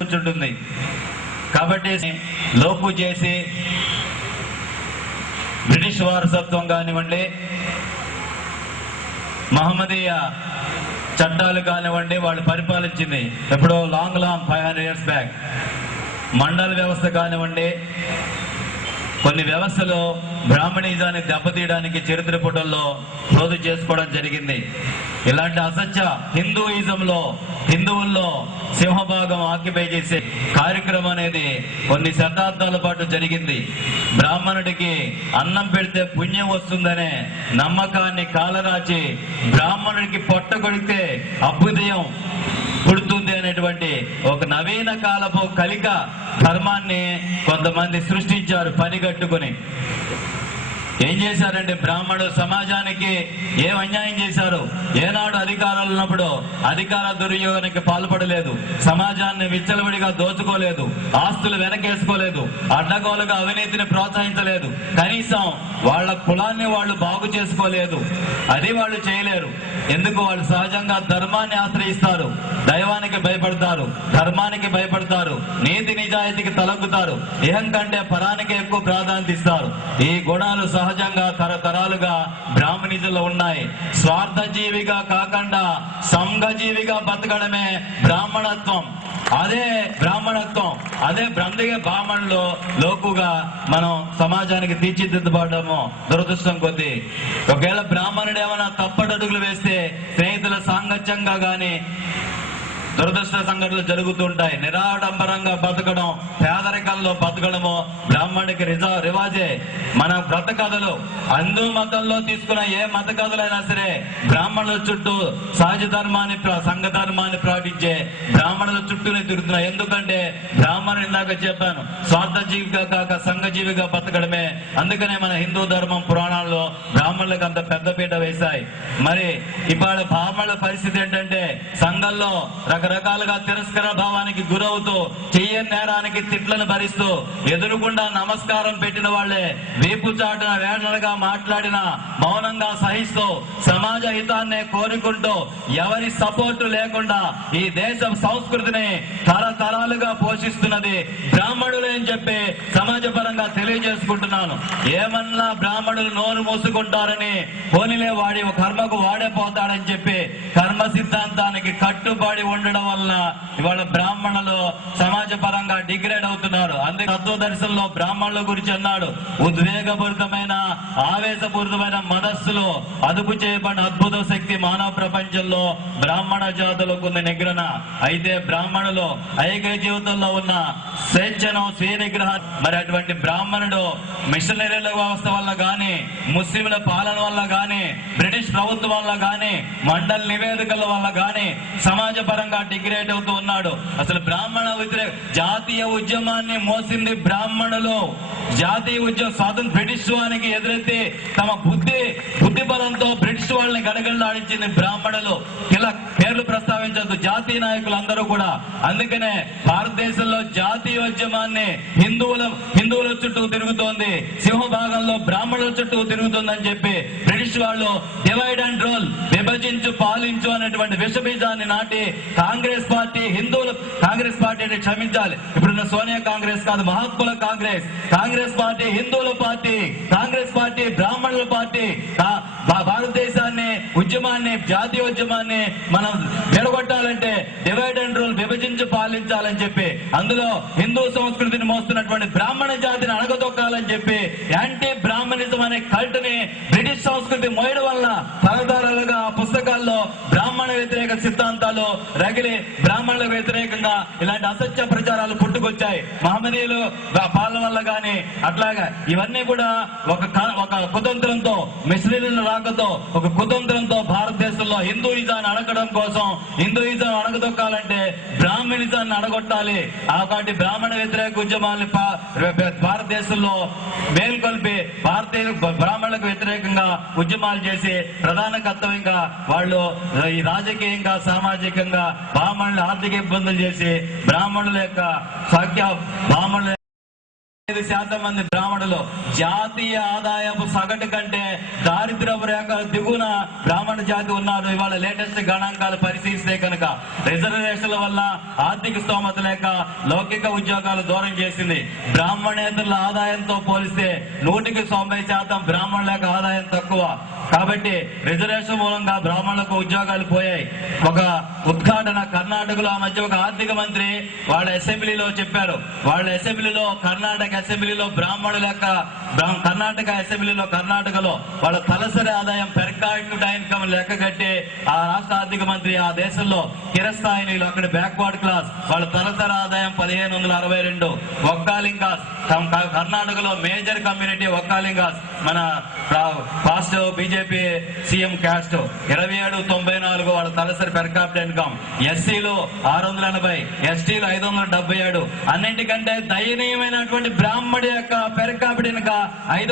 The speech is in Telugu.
కూర్చుంటుంది కాబట్టి లోపు చేసి బ్రిటిష్ వారసత్వం కానివ్వండి, మహమ్మదీయ చట్టాలు కానివ్వండి, వాళ్ళు పరిపాలించింది ఎప్పుడో లాంగ్ 500 years బ్యాక్. మండల వ్యవస్థ కానివ్వండి, కొన్ని వ్యవస్థలు బ్రాహ్మణిజాన్ని దెబ్బతీయడానికి చరిత్ర పుటల్లో శోధ చేసుకోవడం జరిగింది. ఇలాంటి అసత్య హిందువుల్లో సింహభాగం ఆక్యుపై చేసే కార్యక్రమం అనేది కొన్ని శతాబ్దాల పాటు జరిగింది. బ్రాహ్మణుడికి అన్నం పెడితే పుణ్యం వస్తుందనే నమ్మకాన్ని కాలరాచి బ్రాహ్మణుడికి పొట్ట కొడితే అభ్యుదయం పుడుతుంది అనేటువంటి ఒక నవీన కాలపు కలిక ధర్మాన్ని కొంతమంది సృష్టించారు పనిగట్టుకుని. ఏం చేశారంటే బ్రాహ్మణుడు సమాజానికి ఏం అన్యాయం చేశారు? ఏనాడు అధికారాలు ఉన్నప్పుడు అధికార దుర్యోగానికి పాల్పడలేదు, సమాజాన్ని విచ్చలవిడిగా దోచుకోలేదు, ఆస్తులు వెనకేసుకోలేదు, అడ్డగోలుగా అవినీతిని ప్రోత్సహించలేదు, కనీసం వాళ్ళ కులాన్ని వాళ్ళు బాగు చేసుకోలేదు. అది వాళ్ళు చేయలేరు. ఎందుకు? వాళ్ళు సహజంగా ధర్మాన్ని ఆశ్రయిస్తారు, దైవానికి భయపడతారు, ధర్మానికి భయపడతారు, నీతి నిజాయితీకి తలొగ్గుతారు, ఇహం కంటే పరానికి ఎక్కువ ప్రాధాన్యత ఇస్తారు. ఈ గుణాలు సహజంగా తరతరాలుగా బ్రాహ్మణిజంలో ఉన్నాయి. స్వార్థ జీవిగా కాకుండా సంఘజీవిగా బతకడమే బ్రాహ్మణత్వం. అదే బ్రాహ్మణత్వం, అదే బ్రహ్మగా బ్రాహ్మణులు లోకుగా మనం సమాజానికి తీర్చిదిద్దబడము దురదృష్టం కొద్దీ. ఒకవేళ బ్రాహ్మణుడు ఏమైనా తప్పటడుగులు వేస్తే స్నేహితుల సాంగత్యంగా గాని దురదృష్ట సంఘటనలు జరుగుతుంటాయి. నిరాడంబరంగా బతకడం, పేదరికంలో బతకడము బ్రాహ్మణుడికి రివాజే. మన వ్రత కథలు హిందూ మతంలో తీసుకున్న ఏ మత కథలైనా సరే బ్రాహ్మణుల చుట్టూ సహజ ధర్మాన్ని సంఘ ధర్మాన్ని ప్రకటించే బ్రాహ్మణుల చుట్టూనే తిరుగుతున్నాయి. ఎందుకంటే బ్రాహ్మణుడు ఇందాక చెప్పాను, స్వార్థ జీవిగా కాక సంఘజీవిగా బతకడమే. అందుకనే మన హిందూ ధర్మం పురాణాల్లో బ్రాహ్మణులకు అంత పెద్దపీట వేశాయి. మరి ఇవాళ బ్రాహ్మణుల పరిస్థితి ఏంటంటే సంఘంలో రకరకాలుగా తిరస్కరణ భావానికి గురవుతూ, చెయ్యని నేరానికి తిట్లను భరిస్తూ, ఎదురుకుండా నమస్కారం పెట్టిన వాళ్లే వీపు చాటున వేడనగా మాట్లాడిన మౌనంగా సహిస్తూ, సమాజ హితాన్ని కోరుకుంటూ, ఎవరి సపోర్టు లేకుండా ఈ దేశ సంస్కృతిని తరతరాలుగా పోషిస్తున్నది బ్రాహ్మణులు అని చెప్పి సమాజపరంగా తెలియజేసుకుంటున్నాను. ఏమన్నా బ్రాహ్మణులు నోరు మూసుకుంటారని పోనీలే వాడి కర్మకు వాడే పోతాడని చెప్పి కర్మ సిద్ధాంతానికి కట్టుబడి ఉండడం వల్ల ఇవాళ బ్రాహ్మణులు సమాజ పరంగా డిగ్రేడ్ అవుతున్నారు. అందుకే తత్వదర్శనంలో బ్రాహ్మణుల గురించి అన్నాడు, ఉద్వేగపూరితమైన ఆవేశపూరితమైన మనస్సులో అదుపు చేయబడిన అద్భుత శక్తి మానవ ప్రపంచంలో బ్రాహ్మణ జాతులకు ఉంది నిగ్రహణ. అయితే బ్రాహ్మణులు ఐక్య జీవితంలో ఉన్న స్వేచ్ఛను, స్వీయ నిగ్రహం, మరి అటువంటి బ్రాహ్మణుడు మిషనరీల వ్యవస్థ వల్ల గాని, ముస్లింల పాలన వల్ల గాని, బ్రిటిష్ ప్రభుత్వం వల్ల గాని, మండల నివేదికల వల్ల గాని సమాజ పరంగా డిగ్రేడ్ అవుతూ ఉన్నాడు. అసలు బ్రాహ్మణ వ్యతిరేక జాతీయ ఉద్యమాన్ని మోసింది బ్రాహ్మణులు. జాతీయ ఉద్యమం స్వాతంత్ర బ్రిటిష్ వారికి ఎదురెత్తి తమ బుద్ధి బలంతో బ్రిటిష్ వాళ్ళని గడగడలాడించింది బ్రాహ్మణులు. ఇలా పేర్లు ప్రస్తావించద్దు, జాతీయ నాయకులు అందరూ కూడా. అందుకనే భారతదేశంలో జాతీయ ఉద్యమాన్ని హిందువుల చుట్టూ తిరుగుతోంది, సింహభాగంలో బ్రాహ్మణుల చుట్టూ తిరుగుతుందని చెప్పి బ్రిటిష్ వాళ్ళు డివైడ్ అండ్ రూల్, విభజించు పాలించు అనేటువంటి విషబీజాన్ని నాటి కాంగ్రెస్ పార్టీ కాంగ్రెస్ పార్టీ అంటే క్షమించాలి, ఇప్పుడున్న సోనియా కాంగ్రెస్ కాదు, మహాత్ముల కాంగ్రెస్ పార్టీ హిందువుల పార్టీ, కాంగ్రెస్ పార్టీ బ్రాహ్మణుల పార్టీ భారతదేశాన్ని ఉద్యమాన్ని, జాతీయ ఉద్యమాన్ని మనం విడగొట్టాలంటే డివైడ్ అండ్ రూల్, విభజించి పాలించాలని చెప్పి అందులో హిందూ సంస్కృతిని మోస్తున్నటువంటి బ్రాహ్మణ జాతిని అణగదొక్కాలని చెప్పి యాంటీ బ్రాహ్మణిజం అనే కల్ట్ ని బ్రిటిష్ సంస్కృతి మోయడం వల్ల తరతరాలుగా పుస్తకాల్లో బ్రాహ్మణ వ్యతిరేక సిద్ధాంతాలు రగిలి బ్రాహ్మణులకు వ్యతిరేకంగా ఇలాంటి అసత్య ప్రచారాలు పుట్టుకొచ్చాయి. మహమ్మదీయులు పాలన వల్ల గాని అట్లాగా ఇవన్నీ కూడా ఒక కుతంత్రంతో, మిషనరీల రాకతో, ఒక కుతంత్రంతో భారతదేశంలో హిందూయిజాన్ని అడగడం కోసం, హిందూయిజాన్ని అడగదొక్కాలంటే బ్రాహ్మణిజాన్ని అడగొట్టాలి. కాబట్టి బ్రాహ్మణ వ్యతిరేక ఉద్యమాన్ని భారతదేశంలో మేల్కొల్పి భారతీయ బ్రాహ్మణులకు వ్యతిరేకంగా ఉద్యమాలు చేసి ప్రధాన కర్తవ్యంగా వాళ్ళు ఈ రాజకీయంగా, సామాజికంగా బ్రాహ్మణులు ఆర్థిక ఇబ్బందులు చేసి బ్రాహ్మణుల యొక్క బ్రాహ్మణుల 5% మంది బ్రాహ్మణులు జాతీయ ఆదాయపు సగటు కంటే దారిద్ర్యపు రేఖ దిగున బ్రాహ్మణ జాతి ఉన్నారు. ఇవాళ లేటెస్ట్ గణాంకాలు పరిశీలిస్తే కనుక రిజర్వేషన్ల వల్ల ఆర్థిక స్తోమత లేక లౌకిక ఉద్యోగాలు దూరం చేసింది. బ్రాహ్మణేతరుల ఆదాయంతో పోలిస్తే 190% బ్రాహ్మణుల యొక్క ఆదాయం తక్కువ. కాబట్టి రిజర్వేషన్ మూలంగా బ్రాహ్మణులకు ఉద్యోగాలు పోయాయి. ఒక ఉద్ఘాటన కర్ణాటకలో ఆ మధ్య ఒక ఆర్థిక మంత్రి వాళ్ళ అసెంబ్లీలో చెప్పారు. వాళ్ళ అసెంబ్లీలో కర్ణాటక అసెంబ్లీలో బ్రాహ్మణుల యొక్క కర్ణాటక అసెంబ్లీలో కర్ణాటకలో వాళ్ళ తలసరి ఆదాయం పెర్ క్యాపిటా ఇన్కమ్ లెక్క కట్టి ఆ రాష్ట్ర ఆర్థిక మంత్రి ఆ దేశంలో కిరస్థాయిలు అక్కడ బ్యాక్వర్డ్ క్లాస్ వాళ్ళ తలసరి ఆదాయం 1562. ఒక్కాలింగాస్ కర్ణాటకలో మేజర్ కమ్యూనిటీ ఒక్కాలింగాస్ మన పాస్ట్ బీజేపీ సీఎం క్యాస్ట్ 2794 వాళ్ళ తలసరి పెర్ క్యాపిటా ఇన్కమ్. ఎస్సీలు 680, ఎస్టీలు 577. అన్నింటికంటే దయనీయమైనటువంటి బ్రాహ్మడి యొక్క పెర్ క్యాపిటా ఇన్కమ్